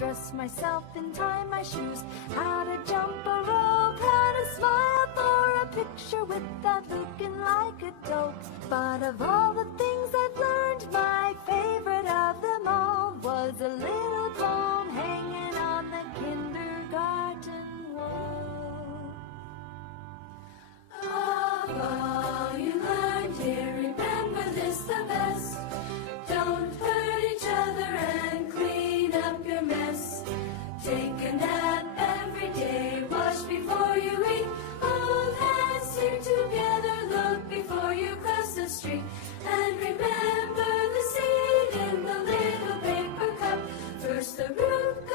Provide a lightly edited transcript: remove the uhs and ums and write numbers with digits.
dress myself and tie my shoes, how to jump a rope, how to smile for a picture without looking like a dope. But of all the things I've learned, my favorite of them all was a little poem hanging on the kindergarten wall. Of all you learned here, remember this the best: don't hurt each other and clean up your mess. Take a nap every day, wash before you eat, hold hands, stick together, look before you cross the street. And remember the seed in the little paper cup, first the root,